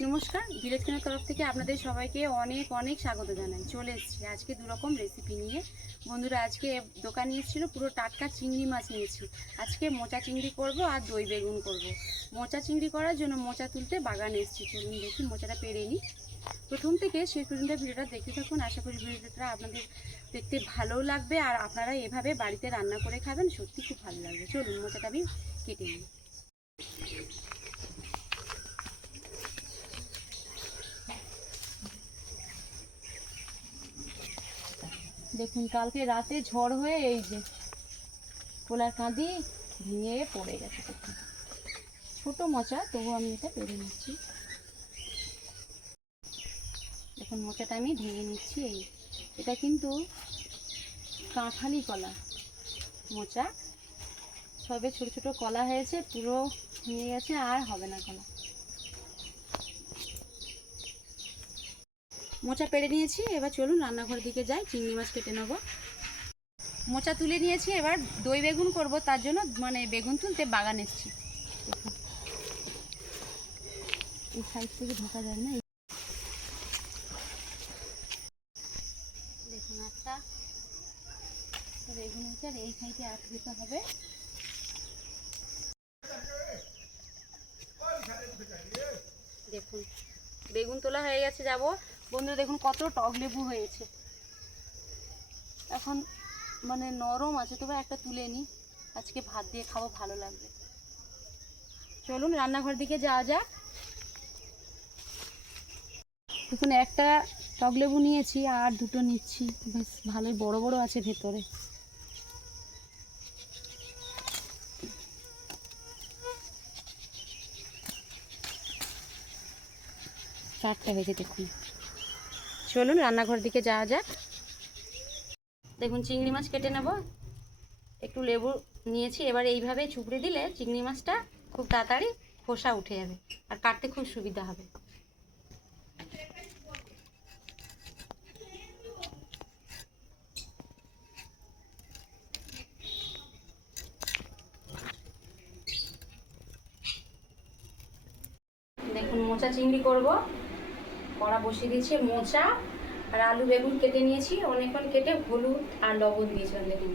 নমস্কার ভিলেজ কেনার তরফ থেকে আপনাদের সবাইকে অনেক অনেক স্বাগত জানাই। চলে এসেছি আজকে দুরকম রেসিপি নিয়ে। বন্ধুরা, আজকে দোকানে এসেছিল, পুরো টাটকা চিংড়ি মাছ নিয়েছি আজকে মোচা চিংড়ি করব আর দই বেগুন করব। মোচা চিংড়ি করার জন্য মোচা তুলতে বাগান এসেছি। চলুন দেখি, মোচাটা পেরে নিই। প্রথম থেকে শেষ পর্যন্ত ভিডিওটা দেখতে থাকুন। আশা করি ভিডিওটা আপনাদের দেখতে ভালোও লাগবে। আর আপনারা এভাবে বাড়িতে রান্না করে খাবেন, সত্যি খুব ভালো লাগবে। চলুন, মোচাটা আমি কেটে নিই। দেখুন, কালকে রাতে ঝড় হয়ে এই যে কোলার কাঁদি ভেঙে পড়ে গেছে ছোট মোচা, তবু আমি এটা পেরে নিচ্ছি। দেখুন, মোচাটা আমি ভেঙে নিচ্ছি এই। এটা কিন্তু কাঁঠালি কলা মোচা। সবে ছোট ছোট কলা হয়েছে, পুরো ভেঙে গেছে, আর হবে না কলা মোচা পেরে নিয়েছি, এবার চলুন রান্নাঘরের দিকে যাই, চিংড়ি মাছ কেটে নেব। মোচা তুলে নিয়েছি, এবার দই বেগুন করব, তার জন্য মানে বেগুন তুলতে বাগান এসেছি। এই সাইড থেকে ঢোকা যায় না? দেখুন একটা বেগুন হচ্ছে আর এই সাইডে আট দিতে হবে। দেখুন, বেগুন তোলা হয়ে গেছে, যাব। বন্ধুরা দেখুন কত টক লেবু হয়েছে। এখন মানে নরম আছে, তবে একটা তুলে নিই। আজকে ভাত দিয়ে খাব, ভালো লাগবে। চলুন রান্নাঘর দিকে যাওয়া যাক। দেখুন একটা টক লেবু নিয়েছি আর দুটো নিচ্ছি। বেশ, ভালোই বড় বড় আছে ভেতরে। চারটা হয়েছে দেখুন। চলুন রান্নাঘর দিকে যাওয়া যাক। দেখুন, চিংড়ি মাছ কেটে নেব। একটু লেবু নিয়েছি। এবার এইভাবে চুপড়ে দিলে চিংড়ি মাছটা খুব তাড়াতাড়ি খোসা উঠে যাবে আর কাটতে খুব সুবিধা হবে। দেখুন, মোচা চিংড়ি করব। কড়া বসিয়ে দিয়েছি, মোচা আর আলু বেগুন কেটে নিয়েছি। অনেকক্ষণ কেটে হলুদ আর লবণ দিয়েছিলাম দেখুন।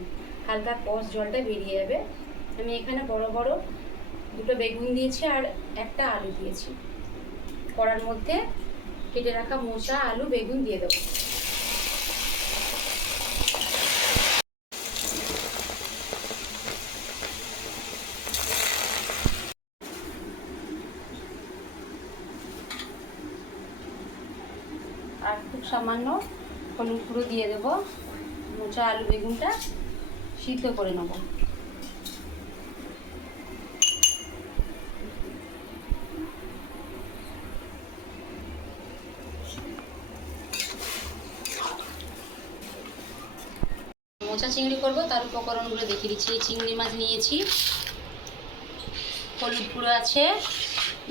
হালকা কষ জলটা বেরিয়ে যাবে। আমি এখানে বড় বড় দুটো বেগুন দিয়েছি আর একটা আলু দিয়েছি। কড়ার মধ্যে কেটে রাখা মোচা, আলু, বেগুন দিয়ে দেবো আর খুব সামান্য হলুদ গুঁড়ো দিয়ে দেবো। মোচা, আলু বেগুনটা সিদ্ধ করে নেব। মোচা চিংড়ি করব, তার উপকরণগুলো দেখিয়ে দিচ্ছি। চিংড়ি মাছ নিয়েছি। হলুদ গুঁড়ো আছে,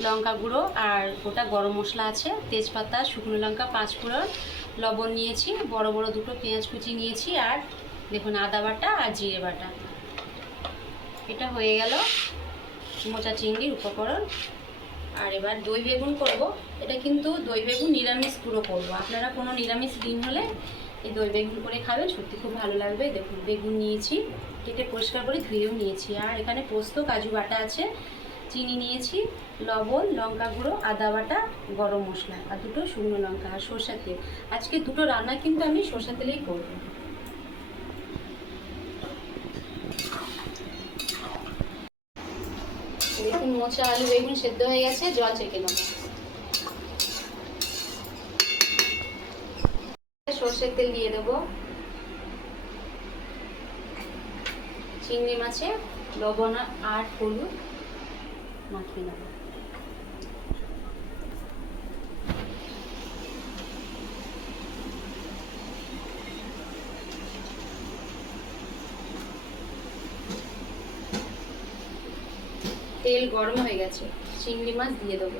লঙ্কা গুঁড়ো আর গোটা গরম মশলা আছে, তেজপাতা, শুকনো লঙ্কা পাঁচ ফোড়ন লবণ নিয়েছি, বড় বড় দুটো পেঁয়াজ কুচি নিয়েছি আর দেখুন আদা বাটা আর জিরে বাটা। এটা হয়ে গেল মোচা চিংড়ির উপকরণ। আর এবার দই বেগুন করব। এটা কিন্তু দই বেগুন নিরামিষ পুরো করব। আপনারা কোনো নিরামিষ দিন হলে এই দই বেগুন করে খাবেন, সত্যি খুব ভালো লাগবে। দেখুন, বেগুন নিয়েছি, কেটে পরিষ্কার করে ধুয়েও নিয়েছি। আর এখানে পোস্ত, কাজু বাটা আছে, চিনি নিয়েছি। লবণ, লঙ্কা গুঁড়ো, আদা বাটা, গরম মশলা, আর দুটো শুকনো লঙ্কা আর সর্ষের তেল। আজকে দুটো রান্না কিন্তু আমি সর্ষের তেলেই করব। দেখুন, মোচা, আলু, বেগুন সেদ্ধ হয়ে গেছে, জল চেকে নেব। সর্ষের তেল দিয়ে দেবো। চিংড়ি মাছে লবণ আর হলুদ মাখিয়ে নেব। তেল গরম হয়ে গেছে চিংড়ি মাছ দিয়ে দেবো।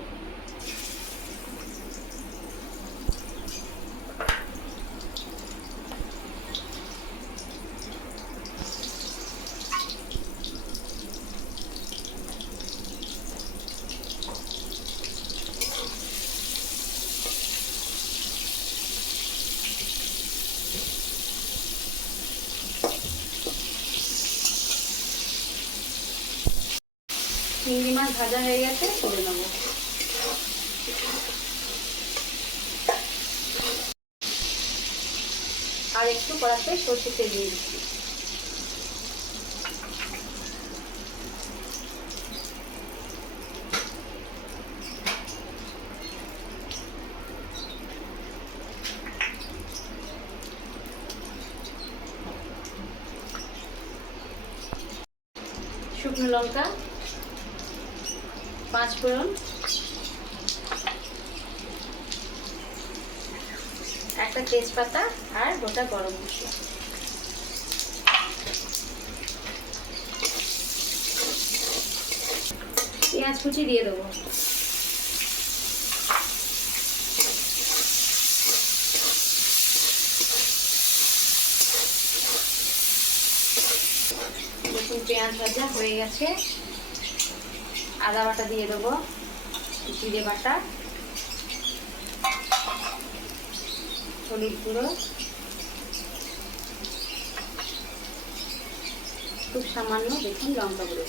চিংড়ি মাছ ভাজা হয়ে গেছে, করে নেব। আর একটু কড়াতে সর্ষে তেল দিয়ে দিচ্ছি। শুকনো লঙ্কা পাঁচ ফোড়ন। একটা তেজপাতা আর গোটা গরম মশলা। পেঁয়াজ কুচি দিয়ে দেবো। পেঁয়াজ ভাজা হয়ে গেছে। আদা বাটা দিয়ে দেবো, জিরে বাটা, হলুদ গুঁড়ো, খুব সামান্য দেখুন লঙ্কা গুঁড়ো।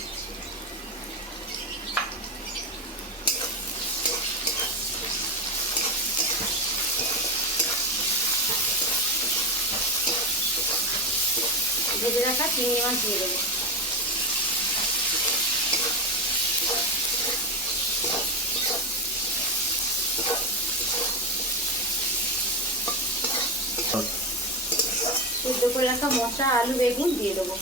ভেজে রাখা চিংড়ি মাছ দিয়ে দেবো। সিদ্ধ করে মশা আলু বেগুন দিয়ে দেবো।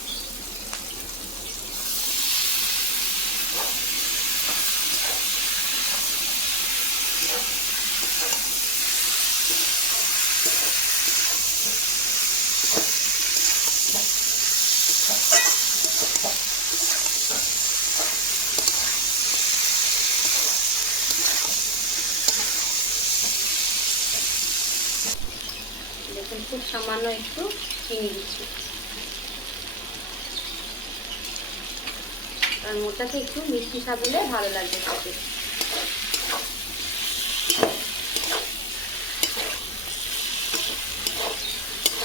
খুব সামান্য একটু চিনি একটু মিষ্টি হলে ভালো লাগবে খেতে।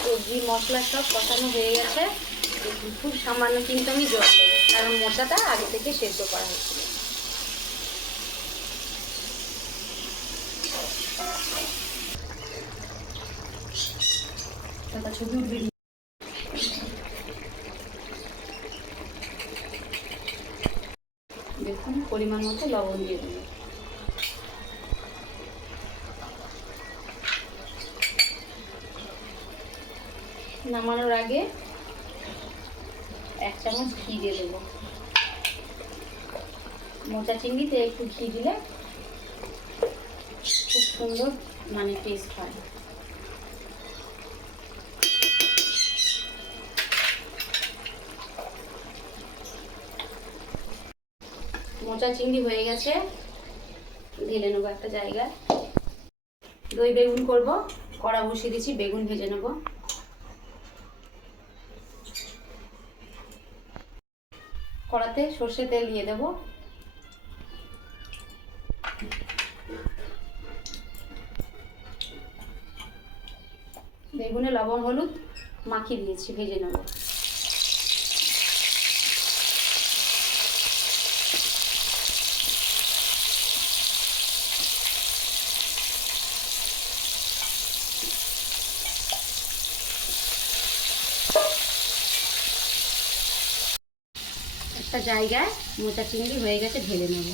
সবজি, মশলা সব কষানো হয়ে গেছে। খুব সামান্য কিন্তু আমি জল দেবো, কারণ মোটাটা আগে থেকে সেদ্ধ করা হয়েছিল। ছবি উঠবে দেখুন পরিমাণ মতো লবণ দিয়ে দেবো। নামানোর আগে এক চামচ ঘি দিয়ে দেবো। মোচা চিংড়িতে একটু ঘি দিলে খুব সুন্দর মানে টেস্ট হয়। মোচা চিংড়ি হয়ে গেছে। ঢেলে নেব একটা জায়গায়। দই বেগুন করব, কড়া বসিয়ে দিচ্ছি, বেগুন ভেজে নেব। কড়াতে সর্ষে তেল দিয়ে দেবো। বেগুনে লবণ, হলুদ মাখিয়ে দিয়েছি, ভেজে নেব একটা জায়গায় মোচা চিংড়ি হয়ে গেছে, ঢেলে নেব।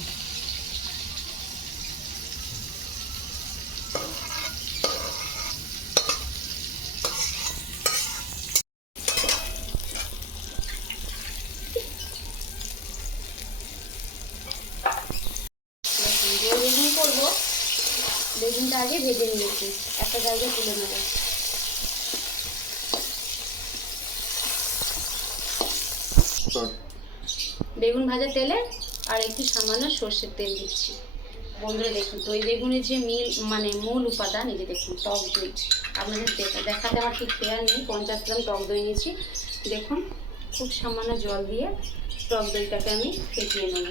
করব। বেগুনটা আগে ভেজে নিয়েছি, একটা জায়গায় তুলে নেব বেগুন ভাজা তেলে আর একটু সামান্য সর্ষের তেল দিচ্ছি। বন্ধুরা দেখুন দই বেগুনের যে মিল মানে মূল উপাদান, এই যে দেখুন, টক দই। আপনাদের দেখা দেখাতে আমার ঠিক খেয়াল নেই, পঞ্চাশ গ্রাম টক দই নিয়েছি। দেখুন, খুব সামান্য জল দিয়ে টক দইটাকে আমি ফেটিয়ে নেব।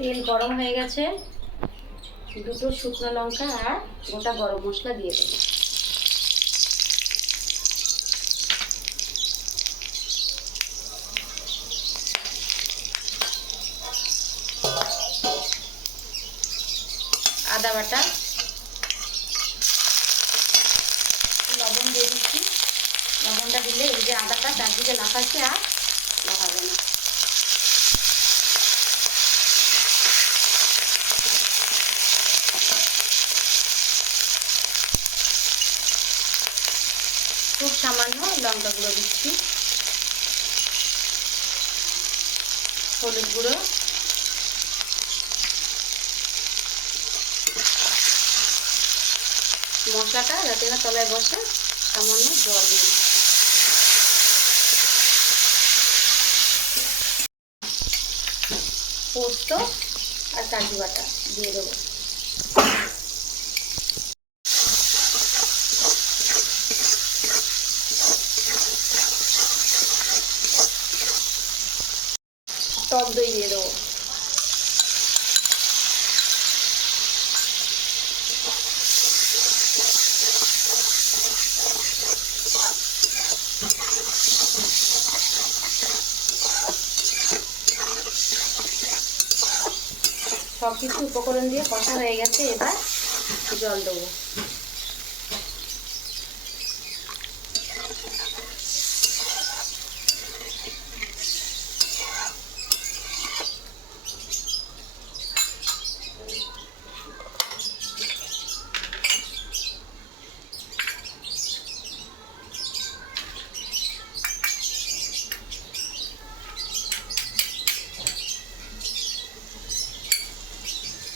তেল গরম হয়ে গেছে। দুটো শুকনো লঙ্কা আর গোটা গরম মশলা দিয়ে দেবো। আদা বাটা। লবণ দিয়ে দিচ্ছি। লবণটা দিলে এই যে আদাটা চারদিকে লাফাচ্ছে আর লাফাবে না খুব সামান্য লঙ্কা গুঁড়ো দিচ্ছি। হলুদ গুঁড়ো। মশলাটা যাতে না তলায় বসে, সামান্য জল দিয়ে দিচ্ছি। পোস্ত আর কাজু বাটা দিয়ে দেবো টক দই দিয়ে দেবো সব কিছু উপকরণ দিয়ে কষা হয়ে গেছে এবার জল দেবো।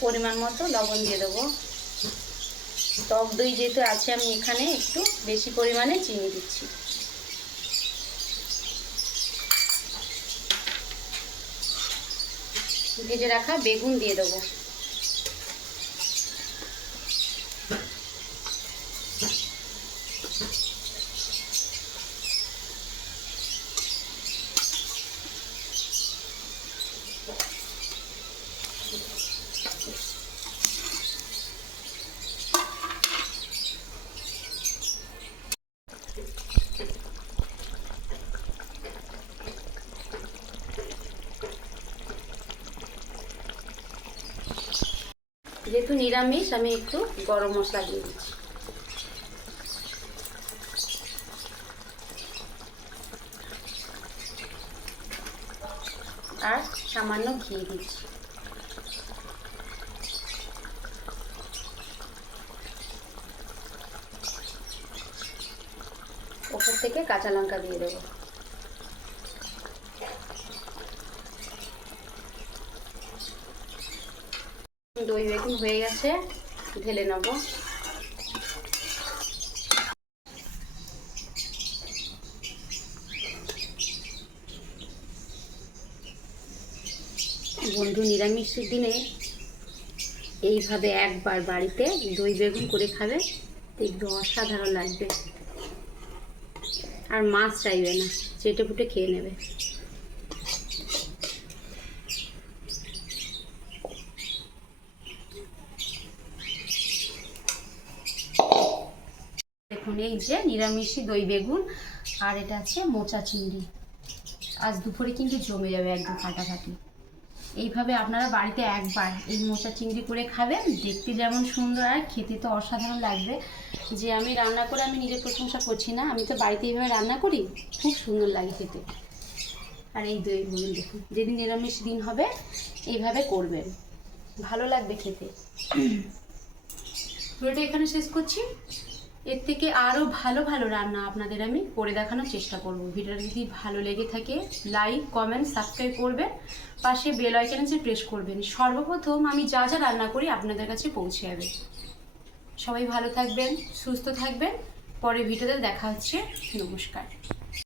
পরিমাণ মতো লবণ দিয়ে দেবো। টক দই যেহেতু আছে, আমি এখানে একটু বেশি পরিমাণে চিনি দিচ্ছি। ভেজে রাখা বেগুন দিয়ে দেবো। যেহেতু নিরামিষ, আমি একটু গরম মশলা দিয়ে দিচ্ছি। আর সামান্য ঘি দিচ্ছি। ওপর থেকে কাঁচা লঙ্কা দিয়ে দেবো। দই বেগুন হয়ে গেছে, ঢেলে নেব। বন্ধু, নিরামিষের দিনে এইভাবে একবার বাড়িতে দই বেগুন করে খাবে, দেখবে অসাধারণ লাগবে। আর মাছ চাইবে না চেটে ফুটে খেয়ে নেবে। দেখুন এই যে নিরামিষি দই বেগুন আর এটা আছে মোচা চিংড়ি। আজ দুপুরে কিন্তু জমে যাবে একদম ফাটাফাটি। এইভাবে আপনারা বাড়িতে একবার এই মোচা চিংড়ি করে খাবেন দেখতে যেমন সুন্দর আর খেতে তো অসাধারণ লাগবে। যে আমি রান্না করে আমি নিজের প্রশংসা করছি না আমি তো বাড়িতে এইভাবে রান্না করি খুব সুন্দর লাগে খেতে। আর এই দই বলুন দেখুন যেদিন নিরামিষ দিন হবে এইভাবে করবেন। ভালো লাগবে খেতে। ভিডিওটা এখানে শেষ করছি। এর থেকে আরও ভালো ভালো রান্না আপনাদের আমি করে দেখানোর চেষ্টা করব। ভিডিওটা যদি ভালো লেগে থাকে লাইক কমেন্ট সাবস্ক্রাইব করবেন, পাশে বেল আইকনে যে প্রেস করবেন। সর্বপ্রথম আমি যা যা রান্না করি আপনাদের কাছে পৌঁছে যাবে। সবাই ভালো থাকবেন, সুস্থ থাকবেন। পরে ভিডিওতে দেখা হচ্ছে। নমস্কার।